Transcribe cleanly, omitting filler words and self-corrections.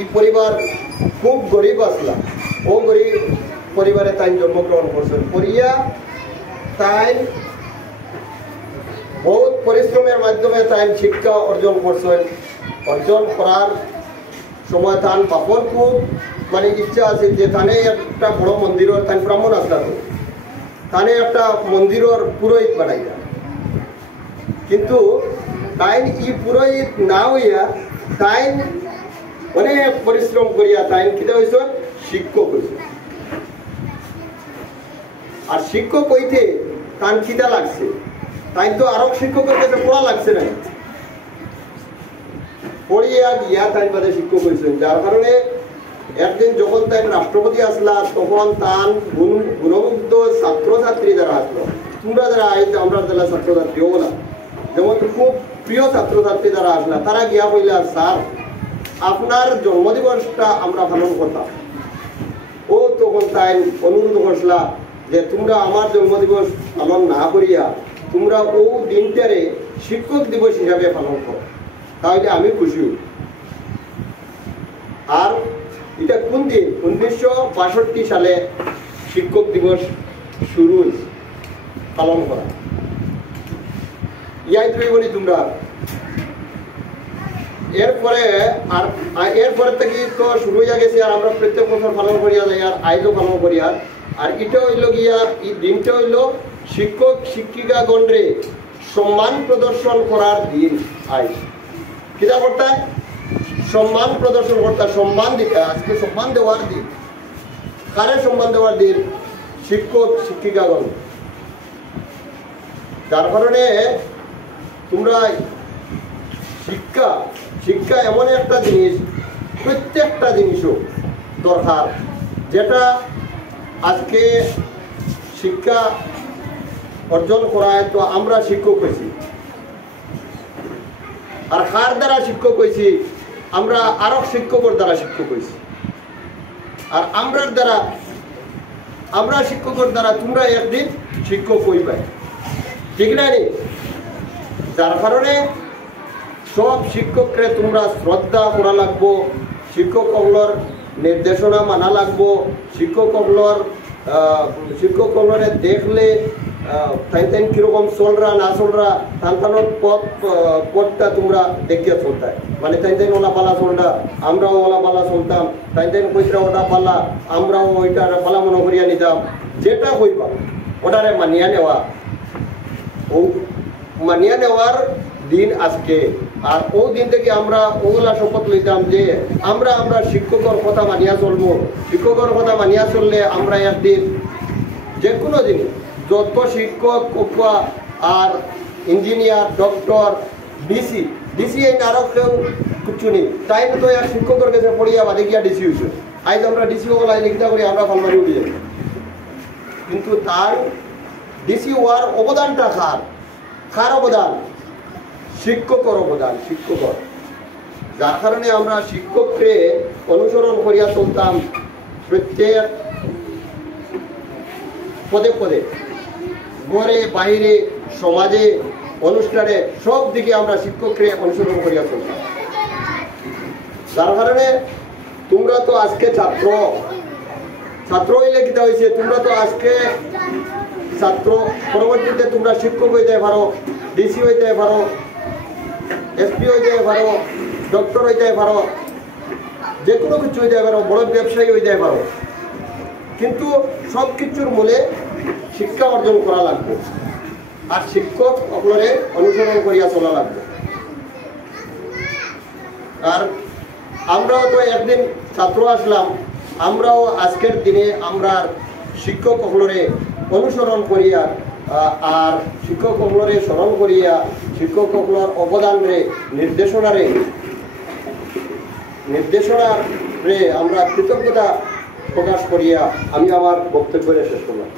এই পরিবার খুব গরিব আসলা, ও গরিব পরিবারে তাই জন্মগ্রহণ করছেন। করিয়া তাই বহুত পরিশ্রমের মাধ্যমে তাই শিক্ষা অর্জন করছেন। অর্জন করার সময় তান বাপর খুব মানে ইচ্ছা আছে যে তানে একটা বড় মন্দিরের তাই ব্রাহ্মণ আসলা, তো তানে একটা মন্দিরের পুরোহিত বানাইয়া, কিন্তু তাই ই পুরোহিত না হইয়া তাই অনেক পরিশ্রম করিয়া তাই কিতা হয়েছে শিক্ষক হয়েছে। আর শিক্ষক হইতে তান কিতা লাগছে, তাই তো আরো শিক্ষকের কাছে পড়া লাগছে না, পড়িয়া গিয়া তাই বাদে শিক্ষক হয়েছেন। যার কারণে একদিন যখন তাই রাষ্ট্রপতি আসলা তখন তার গুণমুগ্ধ ছাত্রছাত্রী যারা আসলো, তোমরা যারা আইতে আমরা যারা ছাত্রছাত্রী ও না, যেমন খুব প্রিয় ছাত্রছাত্রী যারা আসলা, তারা গিয়া বললা স্যার আপনার জন্মদিবসটা আমরা পালন করতাম। ও তখন তাই অনুরোধ করছিলা যে তোমরা আমার জন্মদিবস পালন না করিয়া তোমরা ও দিনটারে শিক্ষক দিবস হিসাবে পালন করো, তাহলে আমি খুশি হই। আর এটা কোন দিন? 1962 সালে শিক্ষক দিবস শুরু হয়েছে পালন করা। ইয়াই তুই বলি তোমরা এরপরে থেকে তো শুরু হয়ে গেছে, আর আমরা প্রত্যেক বছর পালন করিয়া যাই, আর আইজও পালন করিয়া। আর এটা হইল গিয়া এই দিনটা হইল শিক্ষক শিক্ষিকাগণরে সম্মান প্রদর্শন করার দিন। আইজ কিতা করতাম? সম্মান প্রদর্শন করতাম, সম্মান দিতে। আজকে সম্মান দেওয়ার দিন। কারে সম্মান দেওয়ার দিন? শিক্ষক শিক্ষিকাগণ। যার কারণে তোমরা শিক্ষা এমন একটা জিনিস, প্রত্যেকটা জিনিসও দরকার, যেটা আজকে শিক্ষা অর্জন করায়। তো আমরা শিক্ষক হয়েছি, আর কার দ্বারা শিক্ষক হয়েছি? আমরা আরো শিক্ষকের দ্বারা শিক্ষক হয়েছি। আর আমরা শিক্ষকের দ্বারা তোমরা একদিন শিক্ষক হইবে, ঠিক না? যার কারণে সব শিক্ষককে তোমরা শ্রদ্ধা করা লাগবো, শিক্ষকগুলোর নির্দেশনা মানা লাগবো, শিক্ষকগুলোরে দেখলে তাই কিরকম চলরা না চলরা তার পথটা তোমরা দেখিয়া চলতাম। মানে তাই ওলা পালা চলটা, আমরাও ওলা পালা চলতাম, তাই কইরা ওটা পালা আমরাও ওইটা পালা মনে করিয়া নিতাম। যেটা হইবা ওটারে মানিয়া নেওয়ার দিন আজকে। আর ও দিন থেকে আমরা ওগুলা শপথ লইতাম যে আমরা শিক্ষকের কথা মানিয়া চলবো। শিক্ষকের কথা মানিয়া চললে আমরা একদিন যে কোনো জিনিস, যত শিক্ষক আর ইঞ্জিনিয়ার, ডক্টর, ডিসি এই আরো কেউ কিছু নেই, তাই তো এক শিক্ষকের কাছে পড়িয়া বাদে গিয়া ডিসি হয়েছে। আজ আমরা ডিসি ওগুলা লিখিতা করি, আমরা ফালমারি উঠে যাই। কিন্তু তার ডিসি হওয়ার অবদানটা কার অবদান? শিক্ষকের অবদান, শিক্ষকর। যার কারণে আমরা শিক্ষককে অনুসরণ করিয়া চলতাম প্রত্যেক পদে পদে, ঘরে বাইরে, সমাজে, অনুষ্ঠানে, সব দিকে আমরা শিক্ষককে অনুসরণ করিয়া চলতাম। যার কারণে তোমরা তো আজকে ছাত্র হইলে কিতা হয়েছে, তোমরা তো আজকে ছাত্র, পরবর্তীতে তোমরা শিক্ষক হইতে পারো, ডিসি হইতে পারো, এসপি হইতে পারো, ডক্টর হইতে পারো, যে কোনো কিছু হইতে পারো, বড় ব্যবসায়ী হইতে পারো। কিন্তু সব কিছুর মূলে শিক্ষা অর্জন করা লাগবে, আর শিক্ষক আপনারে অনুসরণ করিয়া চলা লাগবে। আর আমরাও তো একদিন ছাত্র আসলাম, আমরাও আজকের দিনে আমরা শিক্ষক আপনারে অনুসরণ করিয়া আর শিক্ষক সকলরে স্মরণ করিয়া শিক্ষক সকলের অবদানরে নির্দেশনারে আমরা কৃতজ্ঞতা প্রকাশ করিয়া আমি আমার বক্তব্য শেষ করলাম।